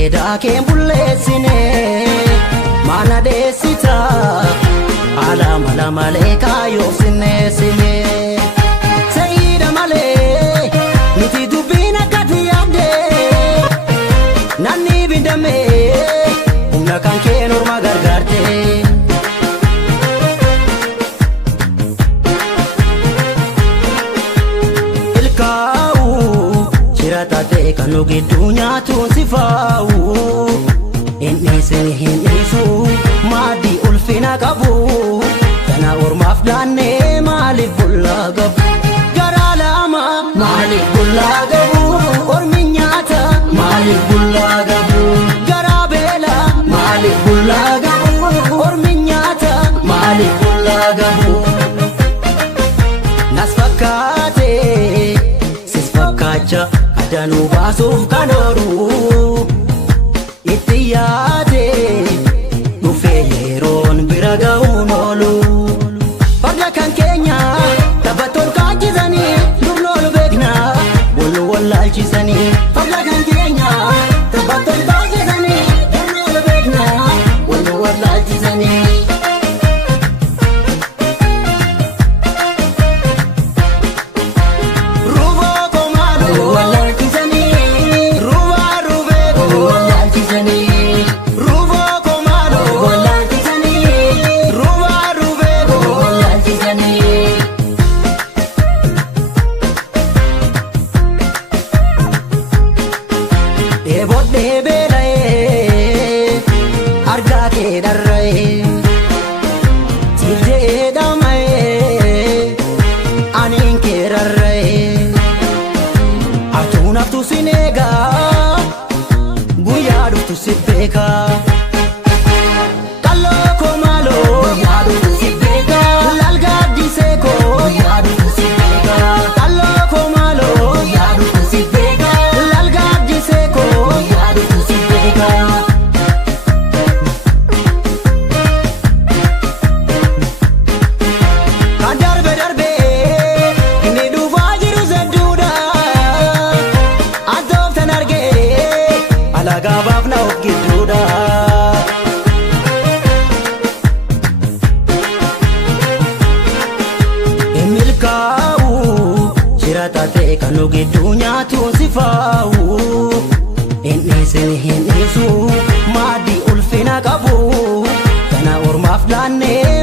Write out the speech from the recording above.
Eda ken bullesine mana desita ala mala maleka yofsine sine sayida male niti dubina katiyade nani bindame umna kan ken orma gargarte ilkau chiratate kanugi dunya tun sifau Hinnisu madi ulfina qabu kana ormaaf daanne maalif bullaa qabu garaa lama maalif bullaa qabu ormi nyaata maalif bullaa qabu garaa beela maalif bullaa qabu ormi nyaata maalif bullaa qabu nas fakkaate sis fakkaacha adanuu baasuuf kan oolu Itiyade nufe yeron biragaun olu Parla kan Kenya tabaton kajizani dublol begna bolu wallal chisani Parla kan Kenya tabaton kajizani dublol begna bolu wallal chisani Ruvo komalo wallal chisani Ruva ruve wallal chisani Ruvo komalo wallal chisani Ruva ruve wallal chisani Debodde belae arga ke darrae Tilde damae anin ke rarrae Atuna tu sinega Guyadu tu sibeka Kallo komalo Guyadu tu sibeka Lalga diseko Guyadu tu sibeka Kallo komalo Guyadu tu sibeka Lalga diseko Guyadu tu sibeka Darbe darbe Inni dhufa jiru sedduudha Addooftan arge Alagabaaf na of gidduudha Milkaa'u shiratate kanu gidduu nyaatuun sifaa'u Hinnisu maaddi ulfina qabu kana ormaaf laannee